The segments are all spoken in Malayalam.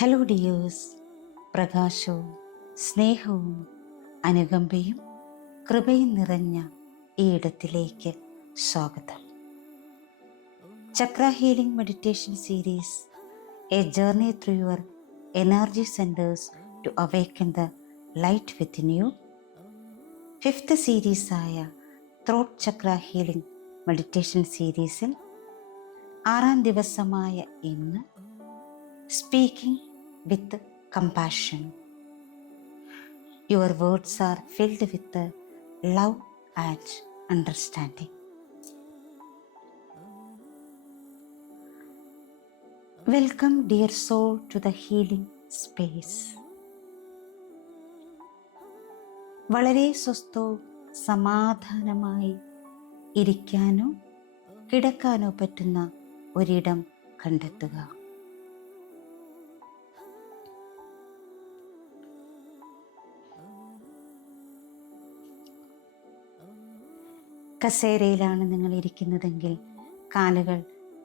ഹലോ ഡിയേഴ്സ്, പ്രകാശവും സ്നേഹവും അനുകമ്പയും കൃപയും നിറഞ്ഞ ഈ ഇടത്തിലേക്ക് സ്വാഗതം. Chakra healing meditation series, a journey through your energy centres to awaken the light within you. 5th സീരീസായ ത്രോട്ട് ചക്ര ഹീലിംഗ് മെഡിറ്റേഷൻ സീരീസിൽ 6ാം ദിവസമായ ഇന്ന് speaking with compassion. Your words are filled with love and understanding. Welcome, dear soul, to the healing space. വളരെ സ്വസ്ഥവും സമാധാനമായി ഇരിക്കാനോ കിടക്കാനോ പറ്റുന്ന ഒരിടം കണ്ടെത്തുക. കസേരയിലാണ് നിങ്ങൾ ഇരിക്കുന്നതെങ്കിൽ കാലുകൾ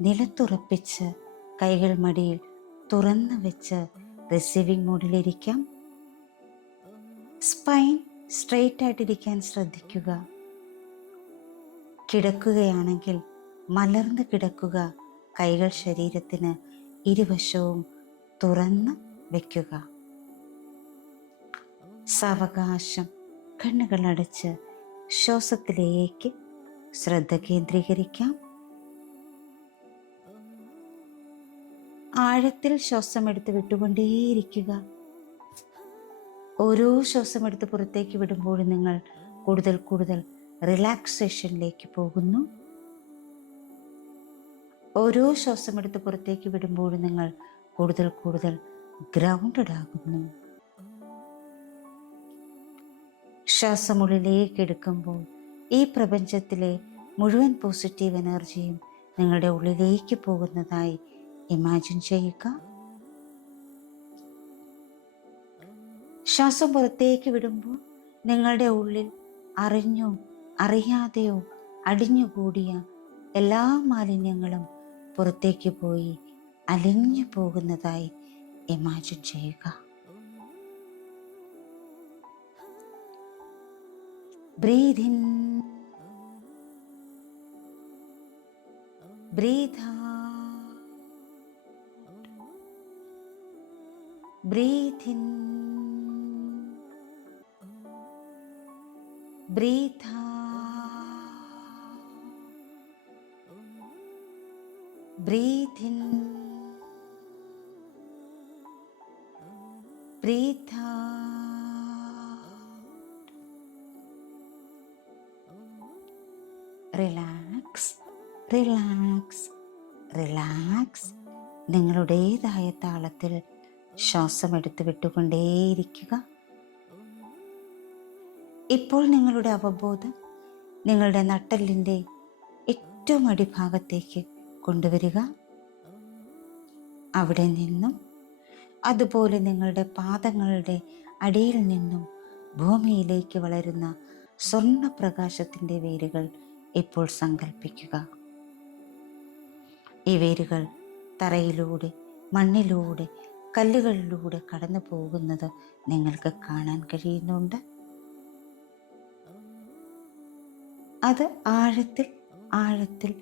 നിലത്തുറപ്പിച്ച് കൈകൾ മടിയിൽ തുറന്നു വെച്ച് റിസീവിംഗ് മോഡിലിരിക്കാം. സ്പൈൻ സ്ട്രെയിറ്റ് ആയിട്ടിരിക്കാൻ ശ്രദ്ധിക്കുക. കിടക്കുകയാണെങ്കിൽ മലർന്ന് കിടക്കുക. കൈകൾ ശരീരത്തിന് ഇരുവശവും തുറന്ന് വയ്ക്കുക. സാവകാശം കണ്ണുകൾ അടച്ച് ശ്വാസത്തിലേക്ക് ശ്രദ്ധ കേന്ദ്രീകരിക്കാം. ആഴത്തിൽ ശ്വാസമെടുത്ത് വിട്ടുകൊണ്ടേയിരിക്കുക. ഓരോ ശ്വാസമെടുത്ത് പുറത്തേക്ക് വിടുമ്പോൾ നിങ്ങൾ കൂടുതൽ കൂടുതൽ റിലാക്സേഷനിലേക്ക് പോകുന്നു. ഓരോ ശ്വാസമെടുത്ത് പുറത്തേക്ക് വിടുമ്പോൾ നിങ്ങൾ കൂടുതൽ കൂടുതൽ ഗ്രൗണ്ടഡ് ആകുന്നു. ശ്വാസമുള്ളിലേക്ക് എടുക്കുമ്പോൾ ഈ പ്രപഞ്ചത്തിലെ മുഴുവൻ പോസിറ്റീവ് എനർജിയും നിങ്ങളുടെ ഉള്ളിലേക്ക് പോകുന്നതായി ഇമാജിൻ ചെയ്യുക. ശ്വാസം പുറത്തേക്ക് വിടുമ്പോൾ നിങ്ങളുടെ ഉള്ളിൽ അറിഞ്ഞോ അറിയാതെയോ അടിഞ്ഞുകൂടിയ എല്ലാ മാലിന്യങ്ങളും പുറത്തേക്ക് പോയി അലിഞ്ഞു പോകുന്നതായി ഇമാജിൻ ചെയ്യുക. Breathe in, breathe out, breathe in, breathe out, breathe in, breathe out. Relax, relax, relax. നിങ്ങളുടേതായ താളത്തിൽ ശ്വാസമെടുത്ത് വിട്ടുകൊണ്ടേയിരിക്കുക. ഇപ്പോൾ നിങ്ങളുടെ അവബോധം നിങ്ങളുടെ നട്ടെല്ലിൻ്റെ ഏറ്റവും അടിഭാഗത്തേക്ക് കൊണ്ടുവരിക. അവിടെ നിന്നും അതുപോലെ നിങ്ങളുടെ പാദങ്ങളുടെ അടിയിൽ നിന്നും ഭൂമിയിലേക്ക് വളരുന്ന സ്വർണ്ണപ്രകാശത്തിൻ്റെ വേരുകൾ ഇപ്പോൾ സങ്കല്പിക്കുക. ഈ വേരുകൾ തറയിലൂടെ, മണ്ണിലൂടെ, കല്ലുകളിലൂടെ കടന്നു പോകുന്നത് നിങ്ങൾക്ക് കാണാൻ കഴിയുന്നുണ്ട്. അത് ആഴത്തിൽ ആഴത്തിൽ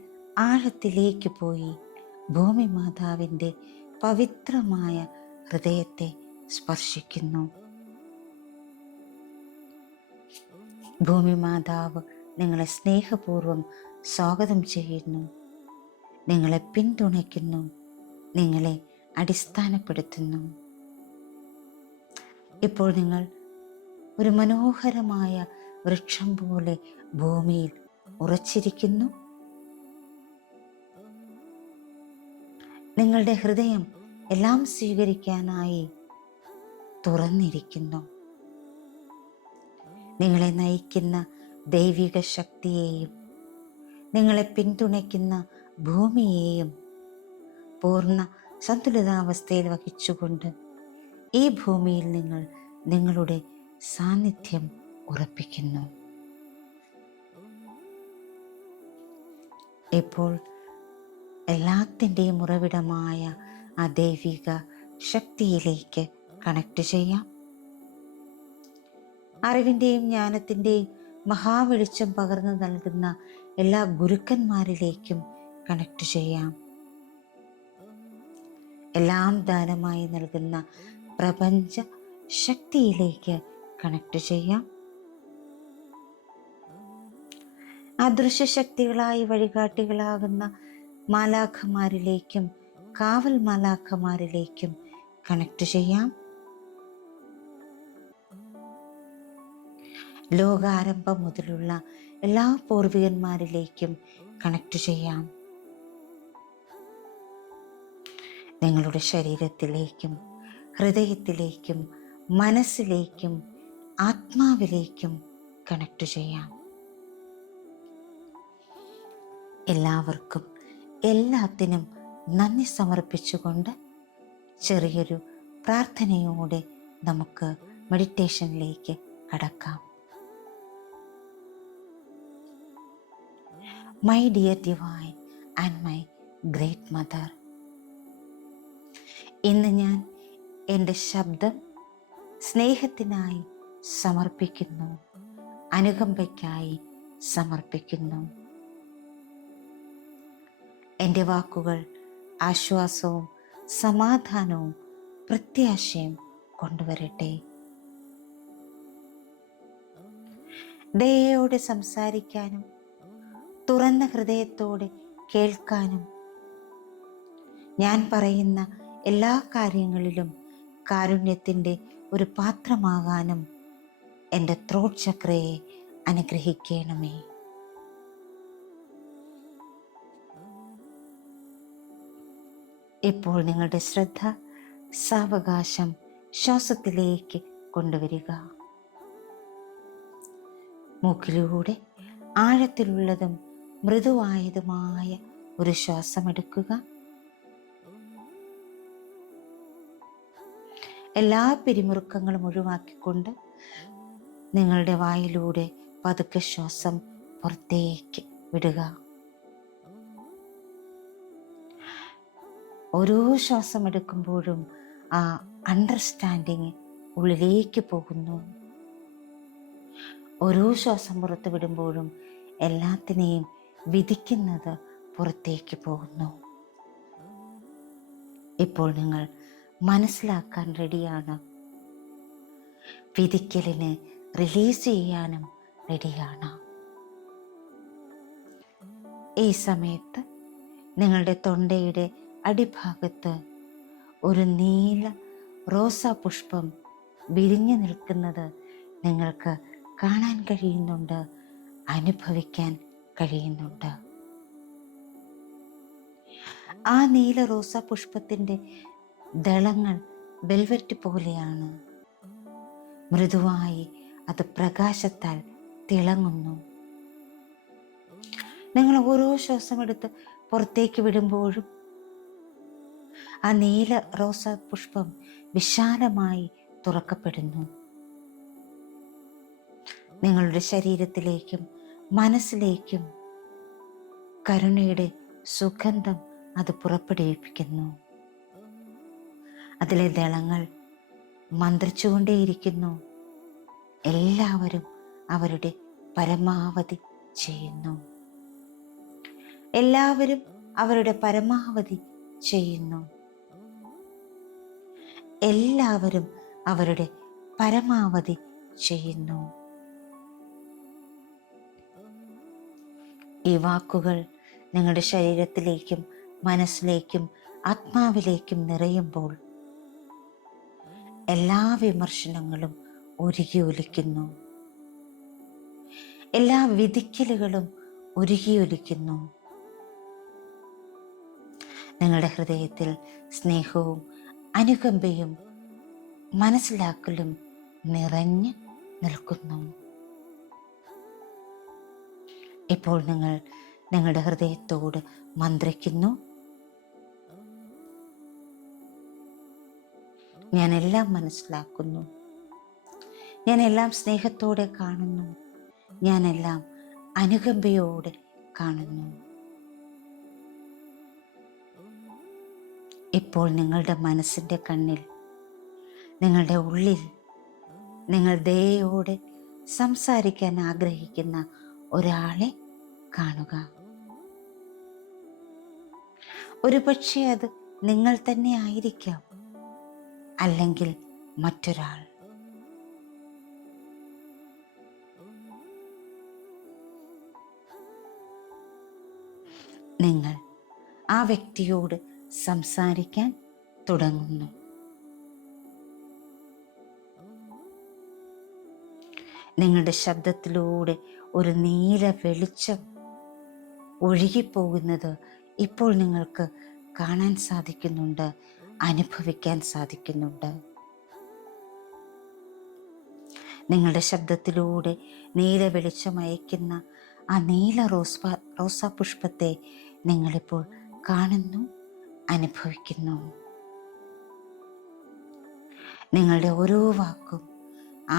ആഴത്തിലേക്ക് പോയി ഭൂമി മാതാവിൻ്റെ പവിത്രമായ ഹൃദയത്തെ സ്പർശിക്കുന്നു. ഭൂമി മാതാവ് നിങ്ങളെ സ്നേഹപൂർവ്വം സ്വാഗതം ചെയ്യുന്നു, നിങ്ങളെ പിന്തുണയ്ക്കുന്നു, നിങ്ങളെ അടിസ്ഥാനപ്പെടുത്തുന്നു. ഇപ്പോൾ നിങ്ങൾ ഒരു മനോഹരമായ വൃക്ഷം പോലെ ഭൂമിയിൽ ഉറച്ചിരിക്കുന്നു. നിങ്ങളുടെ ഹൃദയം എല്ലാം സ്വീകരിക്കാനായി തുറന്നിരിക്കുന്നു. നിങ്ങളെ നയിക്കുന്ന ദൈവിക ശക്തിയെയും നിങ്ങളെ പിന്തുണയ്ക്കുന്ന ഭൂമിയെയും പൂർണ്ണ സന്തുലിതാവസ്ഥയിൽ വഹിച്ചുകൊണ്ട് ഈ ഭൂമിയിൽ നിങ്ങൾ നിങ്ങളുടെ സാന്നിധ്യം ഉറപ്പിക്കുന്നു. ഇപ്പോൾ എല്ലാത്തിൻ്റെയും ഉറവിടമായ ആ ദൈവിക ശക്തിയിലേക്ക് കണക്ട് ചെയ്യാം. അറിവിൻ്റെയും ജ്ഞാനത്തിൻ്റെയും മഹാവെളിച്ചം പകർന്നു നൽകുന്ന എല്ലാ ഗുരുക്കന്മാരിലേക്കും കണക്ട് ചെയ്യാം. എല്ലാം ദാനമായി നൽകുന്ന പ്രപഞ്ച ശക്തിയിലേക്ക് കണക്ട് ചെയ്യാം. അദൃശ്യ ശക്തികളായി വഴികാട്ടികളാകുന്ന മാലാഖമാരിലേക്കും കാവൽ മാലാഖമാരിലേക്കും കണക്ട് ചെയ്യാം. ലോകാരംഭം മുതലുള്ള എല്ലാ പൂർവികന്മാരിലേക്കും കണക്ട് ചെയ്യാം. നിങ്ങളുടെ ശരീരത്തിലേക്കും ഹൃദയത്തിലേക്കും മനസ്സിലേക്കും ആത്മാവിലേക്കും കണക്ട് ചെയ്യാം. എല്ലാവർക്കും എല്ലാത്തിനും നന്ദി സമർപ്പിച്ചുകൊണ്ട് ചെറിയൊരു പ്രാർത്ഥനയോടെ നമുക്ക് മെഡിറ്റേഷനിലേക്ക് കടക്കാം. My dear divine and my great mother, ഇന്ന് ഞാൻ എൻ്റെ ശബ്ദം സ്നേഹത്തിനായി സമർപ്പിക്കുന്നു, അനുകമ്പയ്ക്കായി സമർപ്പിക്കുന്നു. എൻ്റെ വാക്കുകൾ ആശ്വാസവും സമാധാനവും പ്രത്യാശയും കൊണ്ടുവരട്ടെ. ദയയോടെ സംസാരിക്കാനും തുറന്ന ഹൃദയത്തോടെ കേൾക്കാനും ഞാൻ പറയുന്ന എല്ലാ കാര്യങ്ങളിലും കാരുണ്യത്തിൻ്റെ ഒരു പാത്രമാകാനും എൻ്റെ ത്രോട്ട് ചക്രയെ അനുഗ്രഹിക്കണമേ. ഇപ്പോൾ നിങ്ങളുടെ ശ്രദ്ധ സാവകാശം ശ്വാസത്തിലേക്ക് കൊണ്ടുവരിക. മൂക്കിലൂടെ ആഴത്തിലുള്ളതും മൃദുവായതുമായ ഒരു ശ്വാസമെടുക്കുക. എല്ലാ പിരിമുറുക്കങ്ങളും ഒഴിവാക്കിക്കൊണ്ട് നിങ്ങളുടെ വായിലൂടെ പതുക്കെ ശ്വാസം പുറത്തേക്ക് വിടുക. ഓരോ ശ്വാസം എടുക്കുമ്പോഴും ആ അണ്ടർസ്റ്റാൻഡിങ് ഉള്ളിലേക്ക് പോകുന്നു. ഓരോ ശ്വാസം പുറത്ത് വിടുമ്പോഴും എല്ലാത്തിനെയും വിധിക്കുന്നത് പുറത്തേക്ക് പോകുന്നു. ഇപ്പോൾ നിങ്ങൾ മനസ്സിലാക്കാൻ റെഡിയാണ്. വിധിക്കലിന് റിലീസ് ചെയ്യാനും റെഡിയാണ്. ഈ സമയത്ത് നിങ്ങളുടെ തൊണ്ടയുടെ അടിഭാഗത്ത് ഒരു നീല റോസാ പുഷ്പം വിരിഞ്ഞു നിൽക്കുന്നത് നിങ്ങൾക്ക് കാണാൻ കഴിയുന്നുണ്ട്, അനുഭവിക്കാൻ കഴിയുന്നുണ്ട്. ആ നീല റോസാ പുഷ്പത്തിൻ്റെ ദളങ്ങൾ വെൽവെറ്റ് പോലെയാണ്. മൃദുവായി അത് പ്രകാശത്താൽ തിളങ്ങുന്നു. നിങ്ങൾ ഓരോ ശ്വാസമെടുത്ത് പുറത്തേക്ക് വിടുമ്പോഴും ആ നീല റോസാ പുഷ്പം വിശാലമായി തുറക്കപ്പെടുന്നു. നിങ്ങളുടെ ശരീരത്തിലേക്കും മനസ്സിലേക്കും കരുണയുടെ സുഗന്ധം അത് പുറപ്പെടുവിപ്പിക്കുന്നു. അതിലെ ദളങ്ങൾ മന്ത്രിച്ചുകൊണ്ടേയിരിക്കുന്നു. എല്ലാവരും അവരുടെ പരമാവധി ചെയ്യുന്നു. എല്ലാവരും അവരുടെ പരമാവധി ചെയ്യുന്നു. എല്ലാവരും അവരുടെ പരമാവധി ചെയ്യുന്നു. ഈ വാക്കുകൾ നിങ്ങളുടെ ശരീരത്തിലേക്കും മനസ്സിലേക്കും ആത്മാവിലേക്കും നിറയുമ്പോൾ എല്ലാ വിമർശനങ്ങളും ഉരുകി ഒലിക്കുന്നു. എല്ലാ വിധിക്കലുകളും ഉരുകി ഒലിക്കുന്നു. നിങ്ങളുടെ ഹൃദയത്തിൽ സ്നേഹവും അനുകമ്പയും മനസ്സിലാക്കലും നിറഞ്ഞു നിൽക്കുന്നു. ഇപ്പോൾ നിങ്ങൾ നിങ്ങളുടെ ഹൃദയത്തോട് മന്ത്രിക്കുന്നു. ഞാനെല്ലാം മനസ്സിലാക്കുന്നു. ഞാനെല്ലാം സ്നേഹത്തോടെ കാണുന്നു. ഞാനെല്ലാം അനുകമ്പയോടെ കാണുന്നു. ഇപ്പോൾ നിങ്ങളുടെ മനസ്സിൻ്റെ കണ്ണിൽ, നിങ്ങളുടെ ഉള്ളിൽ നിങ്ങൾ ദയയോടെ സംസാരിക്കാൻ ആഗ്രഹിക്കുന്ന ഒരാളെ കാണുക. ഒരുപക്ഷെ അത് നിങ്ങൾ തന്നെ ആയിരിക്കാം, അല്ലെങ്കിൽ മറ്റൊരാൾ. നിങ്ങൾ ആ വ്യക്തിയോട് സംസാരിക്കാൻ തുടങ്ങുന്നു. നിങ്ങളുടെ ശബ്ദത്തിലൂടെ ഒരു നീല വെളിച്ചം ഒഴുകിപ്പോകുന്നത് ഇപ്പോൾ നിങ്ങൾക്ക് കാണാൻ സാധിക്കുന്നുണ്ട്, അനുഭവിക്കാൻ സാധിക്കുന്നുണ്ട്. നിങ്ങളുടെ ശബ്ദത്തിലൂടെ നീല വെളിച്ചം അയക്കുന്ന ആ നീല റോസാപുഷ്പത്തെ നിങ്ങളിപ്പോൾ കാണുന്നു, അനുഭവിക്കുന്നു. നിങ്ങളുടെ ഓരോ വാക്കും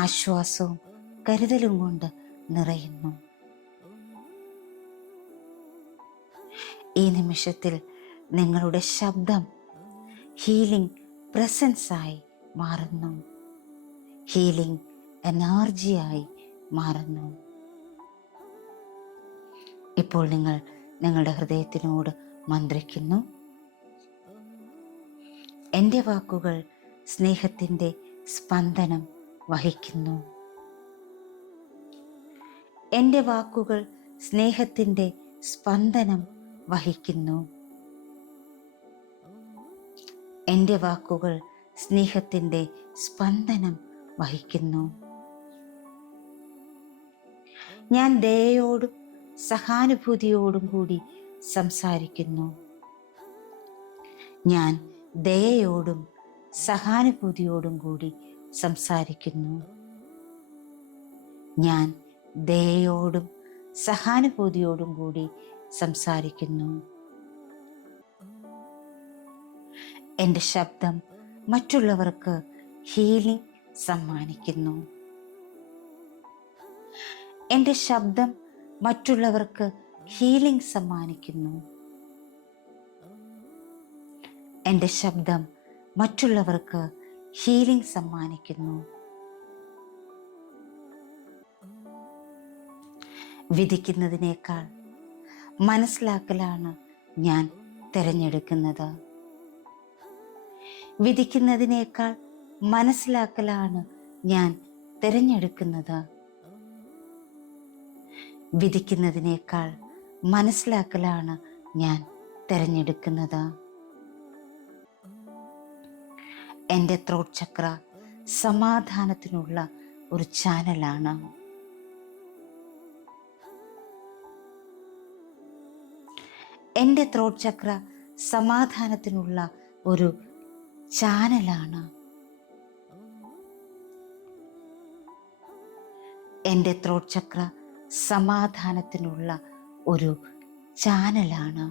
ആശ്വാസവും കരുതലും കൊണ്ട് നിറയുന്നു. ഈ നിമിഷത്തിൽ നിങ്ങളുടെ ശബ്ദം ഹീലിംഗ് പ്രസൻസായി മാറുന്നു, ഹീലിംഗ് എനർജിയായി മാറുന്നു. ഇപ്പോൾ നിങ്ങൾ നിങ്ങളുടെ ഹൃദയത്തിനോട് മന്ത്രിക്കുന്നു. എൻ്റെ വാക്കുകൾ സ്നേഹത്തിൻ്റെ സ്പന്ദനം വഹിക്കുന്നു. എൻ്റെ വാക്കുകൾ സ്നേഹത്തിൻ്റെ സ്പന്ദനം വഹിക്കുന്നു. എൻ്റെ വാക്കുകൾ സ്നേഹത്തിൻ്റെ സ്പന്ദനം വഹിക്കുന്നു. ഞാൻ ദയയോടും സഹാനുഭൂതിയോടും കൂടി സംസാരിക്കുന്നു. ഞാൻ ദയയോടും സഹാനുഭൂതിയോടും കൂടി സംസാരിക്കുന്നു. ഞാൻ ദയയോടും സഹാനുഭൂതിയോടും കൂടി സംസാരിക്കുന്നു. എൻ്റെ ശബ്ദം മറ്റുള്ളവർക്ക് ഹീലിംഗ് സമ്മാനിക്കുന്നു. എൻ്റെ ശബ്ദം മറ്റുള്ളവർക്ക് ഹീലിംഗ് സമ്മാനിക്കുന്നു. എൻ്റെ ശബ്ദം മറ്റുള്ളവർക്ക് ഹീലിംഗ് സമ്മാനിക്കുന്നു. വിധിക്കുന്നതിനേക്കാൾ മനസ്സിലാക്കലാണ് ഞാൻ തിരഞ്ഞെടുക്കുന്നത്. വിധിക്കുന്നതിനേക്കാൾ മനസ്സിലാക്കലാണ് ഞാൻ തിരഞ്ഞെടുക്കുന്നത്. വിധിക്കുന്നതിനേക്കാൾ മനസ്സിലാക്കലാണ് ഞാൻ തിരഞ്ഞെടുക്കുന്നത്. എൻ്റെ ത്രോട്ട് ചക്ര സമാധാനത്തിനുള്ള ഒരു ചാനലാണ്. എൻ്റെ ത്രോട്ട് ചക്ര സമാധാനത്തിനുള്ള ഒരു ചാനലാണ്. എൻ്റെ ത്രോട്ട് ചക്ര സമാധാനത്തിനുള്ള ഒരു ചാനലാണ്.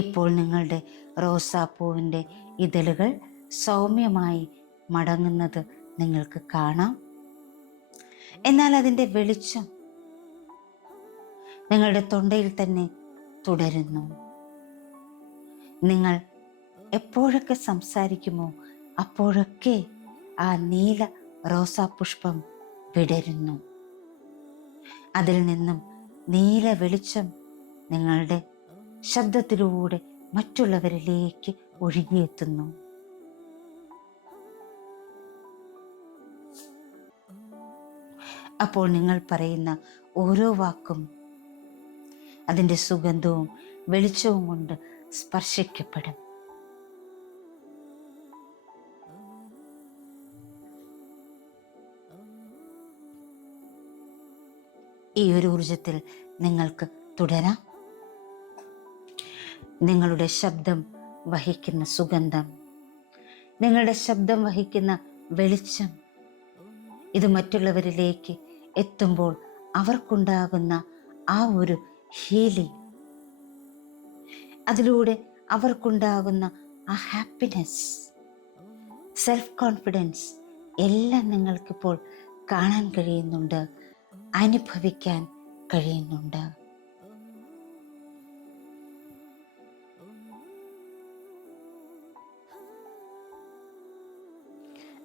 ഇപ്പോൾ നിങ്ങളുടെ റോസാപ്പൂവിൻ്റെ ഇതളുകൾ സൗമ്യമായി മടങ്ങുന്നത് നിങ്ങൾക്ക് കാണാം. എന്നാൽ അതിൻ്റെ വെളിച്ചം നിങ്ങളുടെ തൊണ്ടയിൽ തന്നെ തുടരുന്നു. നിങ്ങൾ എപ്പോഴൊക്കെ സംസാരിക്കുമോ അപ്പോഴൊക്കെ ആ നീല റോസാപുഷ്പം വിടരുന്നു. അതിൽ നിന്നും നീല വെളിച്ചം നിങ്ങളുടെ ശബ്ദത്തിലൂടെ മറ്റുള്ളവരിലേക്ക് ഒഴുകിയെത്തുന്നു. അപ്പോൾ നിങ്ങൾ പറയുന്ന ഓരോ വാക്കും അതിൻ്റെ സുഗന്ധവും വെളിച്ചവും കൊണ്ട് സ്പർശിക്കപ്പെടും. ഈ ഒരു ഊർജത്തിൽ നിങ്ങൾക്ക് തുടരാം. നിങ്ങളുടെ ശബ്ദം വഹിക്കുന്ന സുഗന്ധം, നിങ്ങളുടെ ശബ്ദം വഹിക്കുന്ന വെളിച്ചം, ഇത് മറ്റുള്ളവരിലേക്ക് എത്തുമ്പോൾ അവർക്കുണ്ടാകുന്ന ആ ഒരു ഹീലിംഗ്, അതിലൂടെ അവർക്കുണ്ടാകുന്ന ആ ഹാപ്പിനെസ്, സെൽഫ് കോൺഫിഡൻസ് എല്ലാം നിങ്ങൾക്കിപ്പോൾ കാണാൻ കഴിയുന്നുണ്ട്, അനുഭവിക്കാൻ കഴിയുന്നുണ്ട്.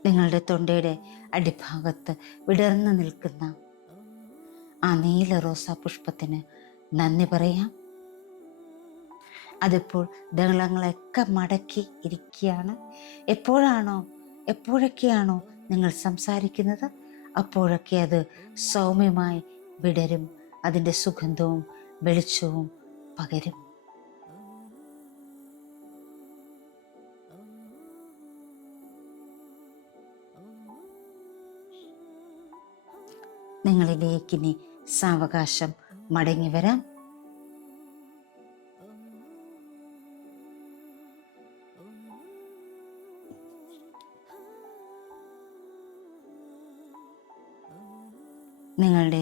നിങ്ങളുടെ തൊണ്ടയുടെ അടിഭാഗത്ത് വിടർന്നു നിൽക്കുന്ന ആ നീല റോസാ പുഷ്പത്തിന് നന്ദി പറയാം. അതിപ്പോൾ ദളങ്ങളൊക്കെ മടക്കി ഇരിക്കുകയാണ്. എപ്പോഴൊക്കെയാണോ നിങ്ങൾ സംസാരിക്കുന്നത് അപ്പോഴൊക്കെ അത് സൗമ്യമായി വിടരും. അതിൻ്റെ സുഗന്ധവും വെളിച്ചവും പകരും. നിങ്ങളിലേക്കിനി സാവകാശം മടങ്ങി വരാം. നിങ്ങളുടെ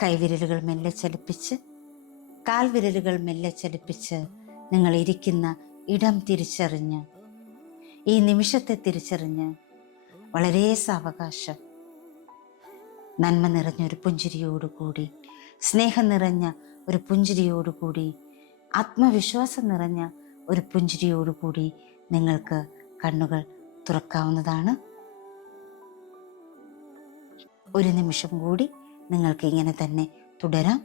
കൈവിരലുകൾ മെല്ലെ ചലിപ്പിച്ച്, കാൽവിരലുകൾ മെല്ലെ ചലിപ്പിച്ച്, നിങ്ങൾ ഇരിക്കുന്ന ഇടം തിരിച്ചറിഞ്ഞ്, ഈ നിമിഷത്തെ തിരിച്ചറിഞ്ഞ് വളരെ സാവകാശം നന്മ നിറഞ്ഞൊരു പുഞ്ചിരിയോടുകൂടി, സ്നേഹം നിറഞ്ഞ ഒരു പുഞ്ചിരിയോടുകൂടി, ആത്മവിശ്വാസം നിറഞ്ഞ ഒരു പുഞ്ചിരിയോടുകൂടി നിങ്ങൾക്ക് കണ്ണുകൾ തുറക്കാവുന്നതാണ്. ഒരു നിമിഷം കൂടി നിങ്ങൾക്ക് ഇങ്ങനെ തന്നെ തുടരാം.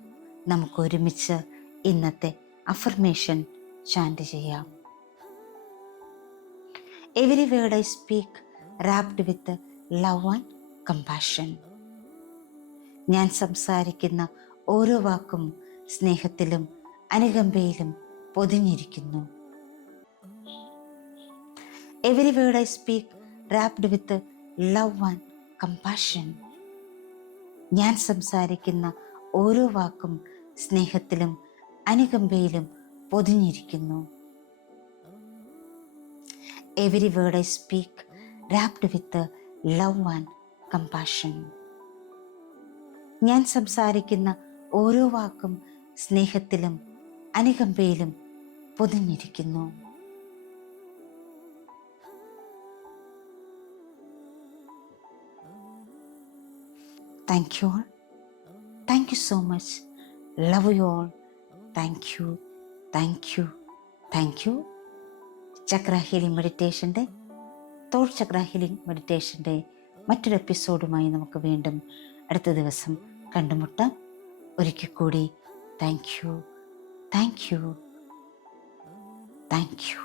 നമുക്ക് ഒരുമിച്ച് ഇന്നത്തെ അഫർമേഷൻ ചാൻറ്റ് ചെയ്യാം. Every word I speak wrapped with love and compassion. ഞാൻ സംസാരിക്കുന്ന ഓരോ വാക്കും സ്നേഹത്തിലും അനുകമ്പയിലും പൊതിഞ്ഞിരിക്കുന്നു. Every word I speak wrapped with love and compassion. ഞാൻ സംസാരിക്കുന്ന ഓരോ വാക്കും സ്നേഹത്തിലും അനുകമ്പയിലും പൊതിഞ്ഞിരിക്കുന്നു. Every word I speak wrapped with love and compassion. ഞാൻ സംസാരിക്കുന്ന ഓരോ വാക്കും സ്നേഹത്തിലും അനുകമ്പയിലും പൊതിഞ്ഞിരിക്കുന്നു. Thank you all. Thank you so much. Love you all. Thank you. Thank you. Thank you. Chakra healing മെഡിറ്റേഷൻ്റെ തോൾ ചക്ര ഹീലിംഗ് മെഡിറ്റേഷൻ്റെ മറ്റൊരു എപ്പിസോഡുമായി നമുക്ക് വീണ്ടും അടുത്ത ദിവസം കണ്ടുമുട്ടാം. ഒരിക്കൽ കൂടി thank you. Thank you. Thank you.